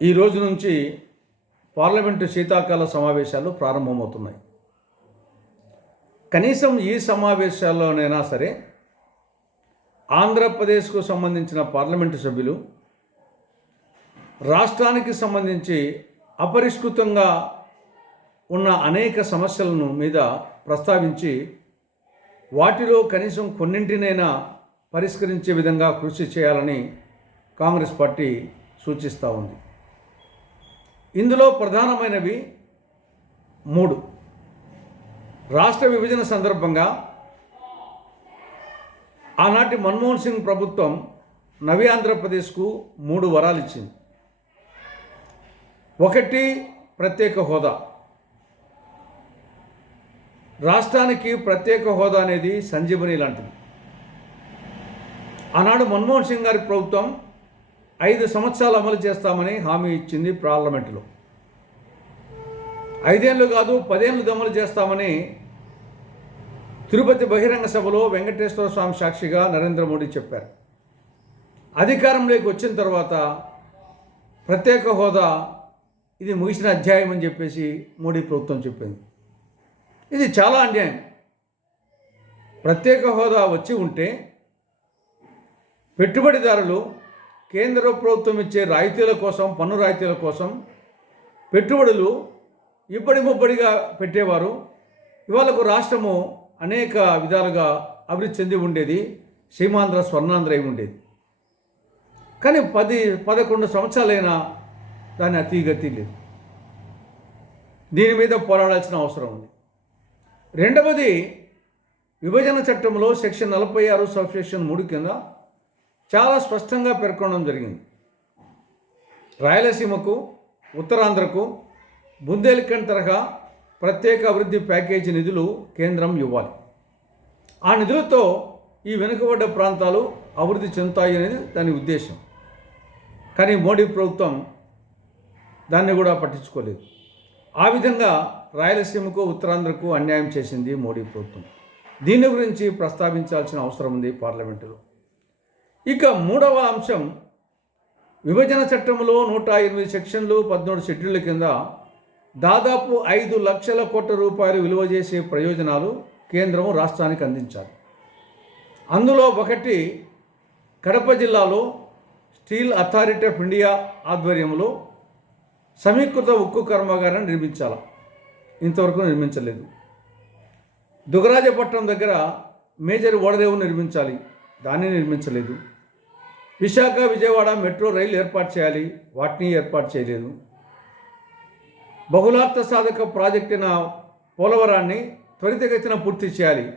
ఈ రోజు నుంచి పార్లమెంటు శీతాకాల సమావేశాలు ప్రారంభమవుతున్నాయి. కనీసం ఈ సమావేశాల్లోనైనా సరే ఆంధ్రప్రదేశ్కు సంబంధించిన పార్లమెంటు సభ్యులు రాష్ట్రానికి సంబంధించి అపరిష్కృతంగా ఉన్న అనేక సమస్యలను మీద ప్రస్తావించి వాటిలో కనీసం కొన్నింటినైనా పరిష్కరించే విధంగా కృషి చేయాలని కాంగ్రెస్ పార్టీ సూచిస్తూ ఉంది. ఇందులో ప్రధానమైనవి మూడు. రాష్ట్ర విభజన సందర్భంగా ఆనాటి మన్మోహన్ సింగ్ ప్రభుత్వం నవి ఆంధ్రప్రదేశ్కు మూడు వరాలు ఇచ్చింది. ఒకటి ప్రత్యేక హోదా. రాష్ట్రానికి ప్రత్యేక హోదా అనేది సంజీవని లాంటిది. ఆనాడు మన్మోహన్ సింగ్ గారి ప్రభుత్వం ఐదు సంవత్సరాలు అమలు చేస్తామని హామీ ఇచ్చింది పార్లమెంటులో. ఐదేళ్ళు కాదు పదేళ్ళు అమలు చేస్తామని తిరుపతి బహిరంగ సభలో వెంకటేశ్వర స్వామి సాక్షిగా నరేంద్ర మోడీ చెప్పారు. అధికారంలోకి వచ్చిన తర్వాత ప్రత్యేక హోదా ఇది ముగిసిన అధ్యాయం అని చెప్పేసి మోడీ ప్రభుత్వం చెప్పింది. ఇది చాలా అన్యాయం. ప్రత్యేక హోదా వచ్చి ఉంటే పెట్టుబడిదారులు కేంద్ర ప్రభుత్వం ఇచ్చే రాయితీల కోసం పన్ను రాయితీల కోసం పెట్టుబడులు ఇబ్బడి ముబ్బడిగా పెట్టేవారు. ఇవాళకు రాష్ట్రము అనేక విధాలుగా అభివృద్ధి చెంది ఉండేది. సీమాంధ్ర స్వర్ణాంధ్ర అయి ఉండేది. కానీ పది పదకొండు సంవత్సరాలైనా దాని అతిగతి లేదు. దీని మీద పోరాడాల్సిన అవసరం ఉంది. రెండవది విభజన చట్టంలో సెక్షన్ నలభై ఆరు సబ్ సెక్షన్ మూడు కింద చాలా స్పష్టంగా పేర్కొనడం జరిగింది. రాయలసీమకు ఉత్తరాంధ్రకు బుందేల్ఖండ్ తరహా ప్రత్యేక అభివృద్ధి ప్యాకేజీ నిధులు కేంద్రం ఇవ్వాలి. ఆ నిధులతో ఈ వెనుకబడ్డ ప్రాంతాలు అభివృద్ధి చెందుతాయి అనేది దాని ఉద్దేశం. కానీ మోడీ ప్రభుత్వం దాన్ని కూడా పట్టించుకోలేదు. ఆ విధంగా రాయలసీమకు ఉత్తరాంధ్రకు అన్యాయం చేసింది మోడీ ప్రభుత్వం. దీని గురించి ప్రస్తావించాల్సిన అవసరం ఉంది పార్లమెంటులో. ఇక మూడవ అంశం. విభజన చట్టంలో నూట ఎనిమిది సెక్షన్లు పద్మూడు షెడ్యూళ్ళ కింద దాదాపు ఐదు లక్షల కోట్ల రూపాయలు విలువ చేసే ప్రయోజనాలు కేంద్రం రాష్ట్రానికి అందించాలి. అందులో ఒకటి కడప జిల్లాలో స్టీల్ అథారిటీ ఆఫ్ ఇండియా ఆధ్వర్యంలో సమీకృత ఉక్కు కర్మాగారాన్ని నిర్మించాల. ఇంతవరకు నిర్మించలేదు. దుగరాజపట్నం దగ్గర మేజర్ ఓడరేవు నిర్మించాలి. దాన్ని నిర్మించలేదు. విశాఖ విజయవాడ మెట్రో రైలు ఏర్పాటు చేయాలి. వాటిని ఏర్పాటు చేయలేదు. బహుళార్థ సాధక ప్రాజెక్టున పోలవరాన్ని త్వరితగతిన పూర్తి చేయాలి.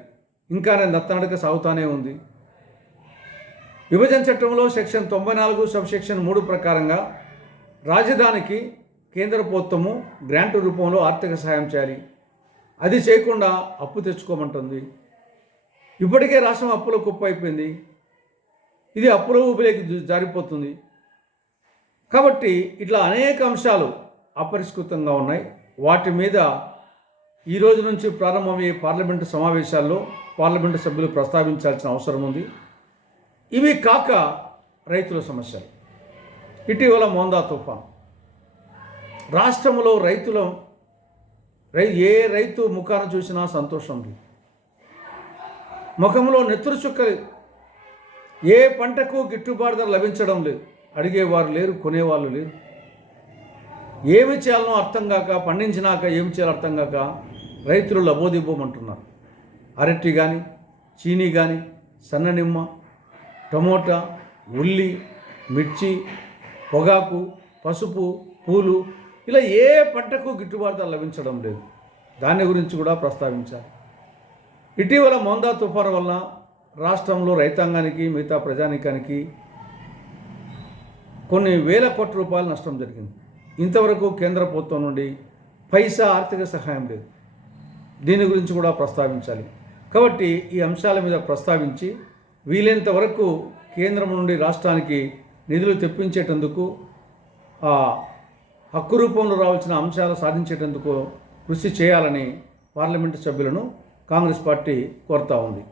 ఇంకా నత్తనడక సాగుతానే ఉంది. విభజన చట్టంలో సెక్షన్ తొంభై నాలుగు సబ్ సెక్షన్ మూడు ప్రకారంగా రాజధానికి కేంద్ర ప్రభుత్వము గ్రాంట్ రూపంలో ఆర్థిక సహాయం చేయాలి. అది చేయకుండా అప్పు తెచ్చుకోమంటుంది. ఇప్పటికే రాష్ట్రం అప్పుల కుప్ప అయిపోయింది. ఇది అప్పుల ఊపిలోకి జారిపోతుంది. కాబట్టి ఇట్లా అనేక అంశాలు అపరిష్కృతంగా ఉన్నాయి. వాటి మీద ఈ రోజు నుంచి ప్రారంభమయ్యే పార్లమెంటు సమావేశాల్లో పార్లమెంటు సభ్యులు ప్రస్తావించాల్సిన అవసరం ఉంది. ఇవి కాక రైతుల సమస్యలు. ఇటీవల మోందా తుఫాన్. రాష్ట్రంలో రైతుల రై ఏ రైతు ముఖాన చూసినా సంతోషం లేదు. ముఖంలో నెత్తురు చుక్కలు. ఏ పంటకు గిట్టుబాటు ధర లభించడం లేదు. అడిగేవారు లేరు కొనేవాళ్ళు లేరు. ఏమి చేయాలనో అర్థం కాక పండించినాక ఏమి చేయాలో అర్థం కాక రైతులు లబోదిబ్బోమంటున్నారు. అరటి కానీ చీనీ కానీ సన్న నిమ్మ టమోటా ఉల్లి మిర్చి పొగాకు పసుపు పూలు ఇలా ఏ పంటకు గిట్టుబాటు ధర లభించడం లేదు. దాని గురించి కూడా ప్రస్తావించాలి ఇటీవల మోందా తుఫాను వల్ల రాష్ట్రంలో రైతాంగానికి మిగతా ప్రజానికానికి కొన్ని వేల కోట్ల రూపాయల నష్టం జరిగింది. ఇంతవరకు కేంద్ర ప్రభుత్వం నుండి పైసా ఆర్థిక సహాయం లేదు. దీని గురించి కూడా ప్రస్తావించాలి. కాబట్టి ఈ అంశాల మీద ప్రస్తావించి వీలైనంత వరకు కేంద్రం నుండి రాష్ట్రానికి నిధులు తెప్పించేటందుకు ఆ హక్కు రూపంలో రావాల్సిన అంశాలు సాధించేటందుకు కృషి చేయాలని పార్లమెంటు సభ్యులను కాంగ్రెస్ పార్టీ కోరుతా ఉంది.